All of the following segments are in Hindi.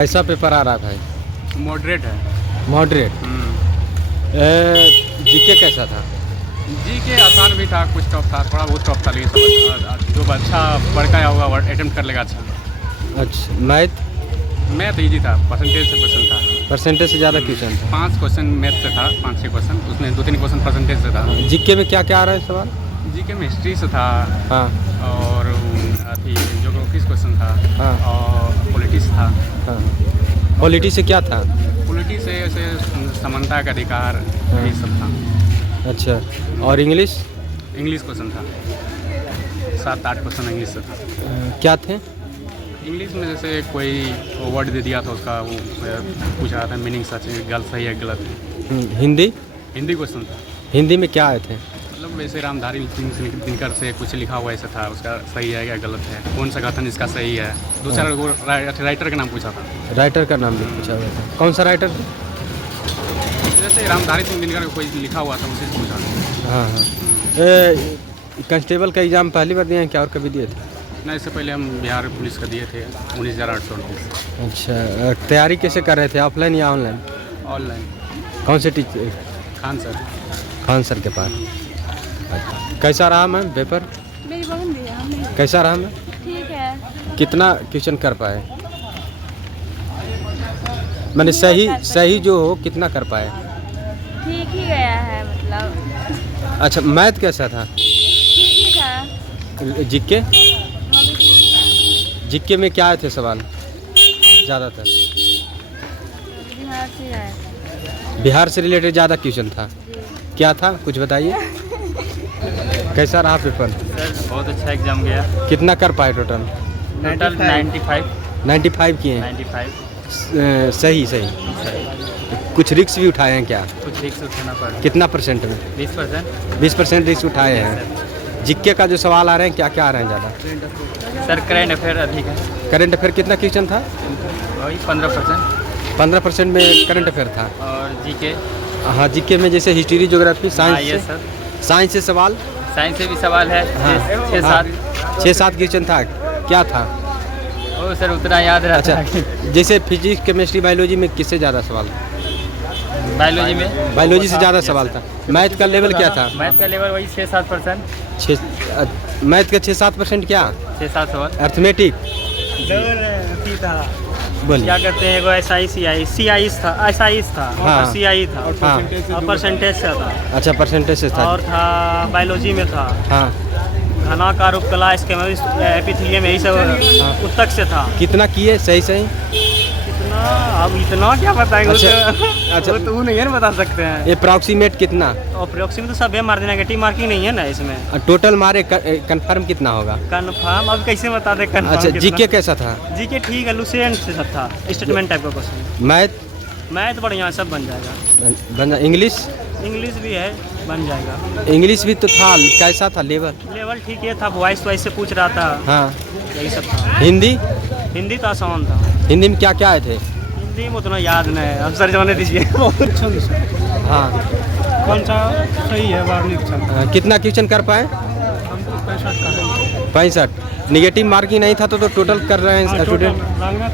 कैसा पेपर आ रहा भाई? मॉडरेट है। मॉडरेट। जीके कैसा था? जीके आसान भी था, कुछ टफ था, थोड़ा बहुत टफ था, लेकिन सब जो अच्छा पढ़ के आया होगा वो अटेम्प्ट कर लेगा अच्छा। अच्छा, मैथ? मैथ ईजी था, परसेंटेज से क्वेश्चन था। परसेंटेज से ज़्यादा क्वेश्चन था? 5 क्वेश्चन मैथ से था, 5-6 क्वेश्चन, उसमें 2-3 क्वेश्चन परसेंटेज से था। जीके में क्या क्या आ रहा है सवाल? जीके में हिस्ट्री से था, हाँ और अथी ज्योग्राफी क्वेश्चन था, हाँ और पॉलिटिक्स था। हाँ। पॉलिटी से क्या था? पॉलिटिक्स से ऐसे समानता का अधिकार, ये सब था। अच्छा, और इंग्लिश? इंग्लिश क्वेश्चन था, 7-8 क्वेश्चन इंग्लिश से था। क्या थे? इंग्लिश में जैसे कोई वर्ड दे दिया था, उसका वो पूछ रहा था मीनिंग, सच है गलत, सही है गलत है। हिंदी? हिंदी क्वेश्चन था। हिंदी में क्या आए थे? मतलब वैसे रामधारी दिनकर से कुछ लिखा हुआ ऐसा था, उसका सही है या गलत है, कौन सा कथन इसका सही है। दूसरा वो राइटर का नाम पूछा था। राइटर का नाम भी पूछा हुआ था? कौन सा राइटर? जैसे रामधारी दिनकर कोई लिखा हुआ था, उसी से पूछा था। हाँ हाँ। कांस्टेबल का एग्ज़ाम पहली बार दिए हैं क्या, और कभी दिए थे? नहीं, इससे पहले हम बिहार पुलिस का दिए थे, 19,829। अच्छा, तैयारी कैसे कर रहे थे, ऑफलाइन या ऑनलाइन? ऑनलाइन। कौन से teacher? Khan sir. Khan sir के पास। अच्छा, कैसा रहा मैम पेपर? मेरी बहन भी है, हम नहीं। कैसा रहा मैम? ठीक है। कितना क्वेश्चन कर पाए? मैंने सही जो हो कितना कर पाए? ठीक ही गया है, मतलब अच्छा, मैथ कैसा था? ठीक ही था। जीके? हाँ, भी ठीक था। जीके में क्या आए थे सवाल ज़्यादातर? बिहार से आया था। बिहार से रिलेटेड ज़्यादा क्वेश्चन था? जी। क्या था, कुछ बताइए। कैसा रहा पेपर? सर बहुत अच्छा एग्जाम गया। कितना कर पाए टोटल? टोटल 95। 95 किए हैं? 95 सही। कुछ रिस्क भी उठाए हैं क्या? कुछ रिस्क उठाना पड़ा। कितना परसेंट में? 20%। 20% रिस्क उठाए हैं। जीके का जो सवाल आ रहे हैं, क्या क्या आ रहे हैं ज़्यादा? सर करेंट अफेयर अधिक है। करंट अफेयर कितना क्वेश्चन था? वही 15%। 15% में करंट अफेयर था। और जीके? हाँ, जीके में जैसे हिस्ट्री, ज्योग्राफी, हाँ, साइंस ये से? सर साइंस से सवाल? साइंस से भी सवाल है। हाँ, 6-7। 6-7 क्वेश्चन था। क्या था? वो सर उतना याद रहता है। अच्छा, जैसे फिजिक्स, केमिस्ट्री, बायोलॉजी में किससे ज़्यादा सवाल था? बायोलॉजी में? बायोलॉजी से ज़्यादा सवाल था। मैथ का लेवल क्या था? मैथ का लेवल वही 6-7%। मैथ का 6-7% क्या? 6-7 सवाल। अर्थमेटिक? बोलिए। क्या कहते हैं, वो SI था, हाँ। CI था, हाँ। और परसेंटेज से था, अच्छा, परसेंटेज से था। और था बायोलॉजी में था, हाँ। घनाकार उपकला, एपिथेलियम, यही सब उत्तक से था। कितना किए सही? इतना, अब इतना क्या बताएंगे? अच्छा। वो तो वो नहीं है ना बता सकते हैं। अप्रॉक्सीमेट कितना? अप्रोक्सीमेट तो सब है, मार देना, नेगेटिव मार्किंग नहीं है ना इसमें। टोटल मारे कंफर्म कितना होगा? कन्फर्म अब कैसे बता दे कन्फर्म? अच्छा, जीके कैसा था? जीके ठीक है, लुसेंट से सब था, स्टेटमेंट टाइप का क्वेश्चन। मैथ बढ़िया है, सब बन जाएगा। इंग्लिश? इंग्लिश भी है, बन जाएगा। इंग्लिश भी तो था, कैसा था लेवल? ठीक है था, वॉइस से पूछ रहा था, हाँ। यही सब था। हिंदी? हिंदी तो आसान था। हिंदी में क्या क्या आए थे? हिंदी में उतना याद नहीं है, अब सर जाने दीजिए। हाँ। कौन सा सही है, वार्निक कितना क्वेश्चन कर पाए? 65। निगेटिव मार्किंग नहीं था तो टोटल कर रहे हैं स्टूडेंट?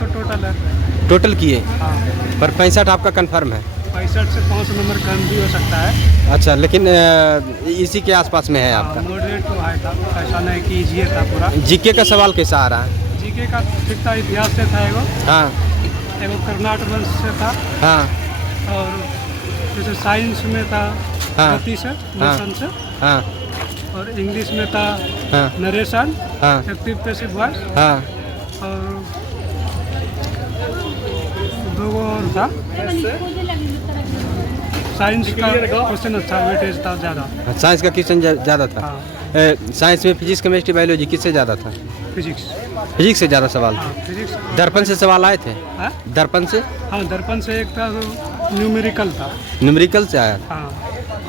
तो टोटल है। टोटल किए? हाँ। पर 65 आपका कंफर्म है? 65 से 5 नंबर कम भी हो सकता है। अच्छा, लेकिन इसी के आसपास में है आपका? मॉडरेट तो हाई था, ऐसा नहीं कि इजी था पूरा। जीके का सवाल कैसा आ रहा है? जीके का ठीक था, इतिहास से था हाँ एगो कर्नाटक वंश से था, हाँ और जैसे साइंस में था हाँ। गति से, हाँ। मोशन से, हाँ और इंग्लिश में था हाँ नरेशन, हाँ एक्टिव पैसिव वॉइस, हाँ और दो और था। साइंस का क्वेश्चन अच्छा, वेटेज था ज़्यादा। साइंस का क्वेश्चन ज़्यादा था? हाँ। साइंस में फिजिक्स, केमिस्ट्री, बायोलॉजी किससे ज़्यादा था? फिजिक्स। फिजिक्स से ज़्यादा सवाल था? हाँ, फिजिक्स। दर्पण से सवाल आए थे? हाँ? दर्पण से? हाँ, दर्पण से एक था, न्यूमेरिकल था। न्यूमेरिकल से आया था? हाँ।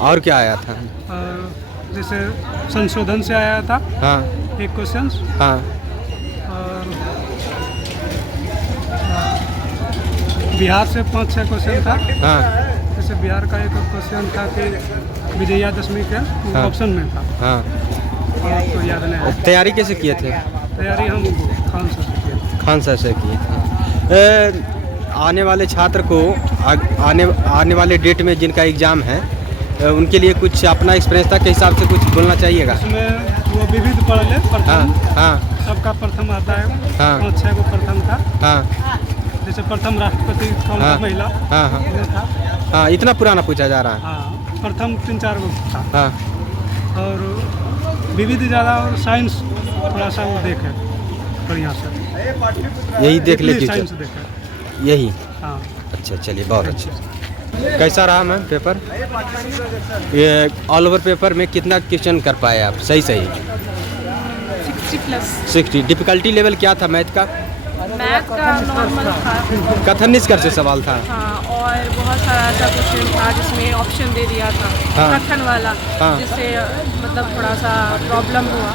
और क्या आया था? और जैसे संशोधन से आया था हाँ एक क्वेश्चन, हाँ और बिहार से 5-6 क्वेश्चन था। हाँ जैसे बिहार का एक क्वेश्चन था कि विजयादशमी के हाँ। ऑप्शन में था, हाँ। और तो याद नहीं है। तैयारी कैसे किए थे? तैयारी हम खान सर से किए थे। खान सर से किए थे। आने वाले छात्र को आने वाले डेट में जिनका एग्ज़ाम है उनके लिए कुछ अपना एक्सपीरियंस के हिसाब से कुछ बोलना चाहिएगा। उसमें वो विविध पढ़ ले हाँ प्रथम, हाँ सबका प्रथम आता है। हाँ। 5-6 को प्रथम था। हाँ जैसे प्रथम राष्ट्रपति कौन था, हाँ। महिला हाँ हाँ वो था। हाँ, इतना पुराना पूछा जा रहा है। हाँ, प्रथम 3-4 को था। हाँ और विविध ज़्यादा और साइंस थोड़ा सा वो देखे बढ़िया से, यही देख ले साइंस फ्यूचर, देखे। यही। हाँ, अच्छा चलिए, बहुत अच्छा। कैसा रहा मैम पेपर? ये ऑल ओवर पेपर में कितना क्वेश्चन कर पाए आप? सही 60+। 60। डिफिकल्टी लेवल क्या था मैथ का? मैथ का नॉर्मल था। कथन निष्कर्ष से सवाल था। हाँ, और बहुत सारा ऐसा क्वेश्चन था जिसमें ऑप्शन दे दिया था, हाँ। कथन वाला, हाँ। जिससे मतलब थोड़ा सा प्रॉब्लम हुआ।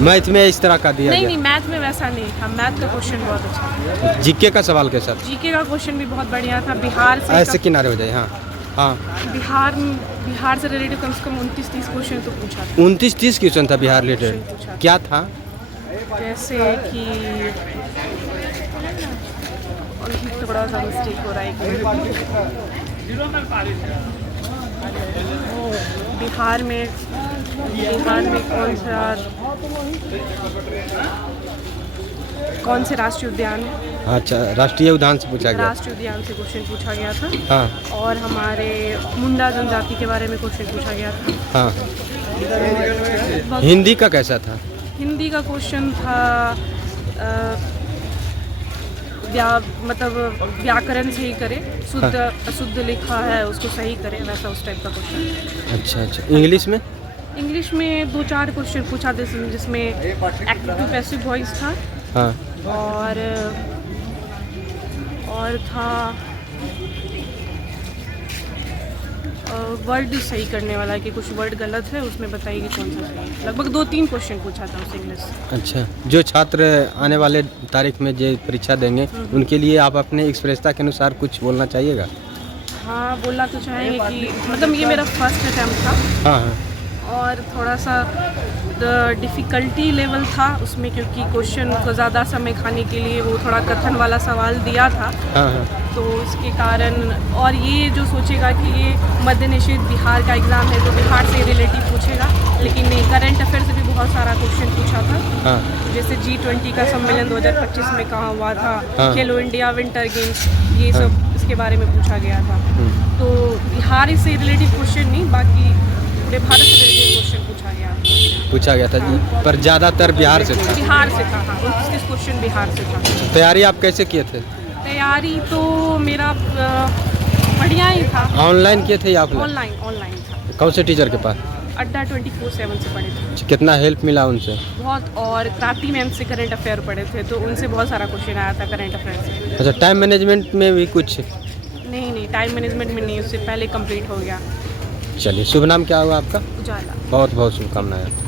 मैथ में इस तरह का दिया नहीं गया? नहीं, मैथ में वैसा नहीं था। मैथ का क्वेश्चन बहुत अच्छा था। जीके का सवाल कैसा था? जीके का क्वेश्चन भी बहुत बढ़िया था। बिहार से ऐसे किनारे हो जाए। हाँ हाँ, बिहार से रिलेटेड कम से कम 29-30 क्वेश्चन तो पूछा था। 29-30 क्वेश्चन था बिहार रिलेटेड। क्वेश्चन पूछा। क्या था? जैसे कि थोड़ा सा मिस्टेक हो रहा है बिहार में कौन से राष्ट्रीय उद्यान है? अच्छा, राष्ट्रीय उद्यान से पूछा गया। राष्ट्रीय उद्यान से क्वेश्चन पूछा गया था। हाँ और हमारे मुंडा जनजाति के बारे में क्वेश्चन पूछा गया था। हाँ। हिंदी का कैसा था? हिंदी का क्वेश्चन था मतलब व्याकरण सही करे, शुद्ध अशुद्ध लिखा है उसको सही करे, वैसा उस टाइप का क्वेश्चन। अच्छा अच्छा। इंग्लिश में? इंग्लिश में 2-4 क्वेश्चन पूछा जिसमें एक्टिव टू पैसिव वॉइस था। हाँ। और था वर्ड सही करने वाला कि कुछ वर्ड गलत है, उसमें बताइए कि कौन सा सही है। लगभग 2-3 क्वेश्चन पूछा था उससे इंग्लिश। अच्छा, जो छात्र आने वाले तारीख में जो परीक्षा देंगे उनके लिए आप अपने एक्सपीरियंस के अनुसार कुछ बोलना चाहिएगा? हाँ, बोलना तो चाहेंगे कि मतलब ये मेरा फर्स्ट अटैम्प्ट था। हाँ हाँ। और थोड़ा सा डिफ़िकल्टी लेवल था उसमें, क्योंकि क्वेश्चन को ज़्यादा समय खाने के लिए वो थोड़ा कथन वाला सवाल दिया था। हाँ हाँ। तो इसके कारण, और ये जो सोचेगा कि ये मध्य निषेध बिहार का एग्ज़ाम है तो बिहार से रिलेटिव पूछेगा, लेकिन नहीं, करंट अफेयर से भी बहुत सारा क्वेश्चन पूछा था। हाँ। जैसे G20 का सम्मेलन 2025 में कहाँ हुआ था, हाँ। खेलो इंडिया विंटर गेम्स, ये सब इसके बारे में पूछा गया था। तो बिहार से रिलेटिव क्वेश्चन नहीं, बाकी पूरे भारत से रिलेटेड क्वेश्चन पूछा गया था जी, पर ज़्यादातर बिहार से था। बिहार से था। हाँ, 29 क्वेश्चन बिहार से था। तैयारी आप कैसे किए थे? तैयारी तो मेरा बढ़िया ही था। ऑनलाइन किए थे या ऑफलाइन? ऑनलाइन था। कौन से टीचर के पास? अड्डा 24/7 से पढ़े थे। कितना हेल्प मिला उनसे? बहुत, और क्रांति मैम से करंट अफेयर पढ़े थे तो उनसे बहुत सारा क्वेश्चन आया था करंट अफेयर से। अच्छा, टाइम मैनेजमेंट में भी कुछ? नहीं, टाइम मैनेजमेंट में नहीं, उससे पहले कंप्लीट हो गया। चलिए, शुभ नाम क्या हुआ आपका? उजाला। बहुत बहुत शुभकामनाएं।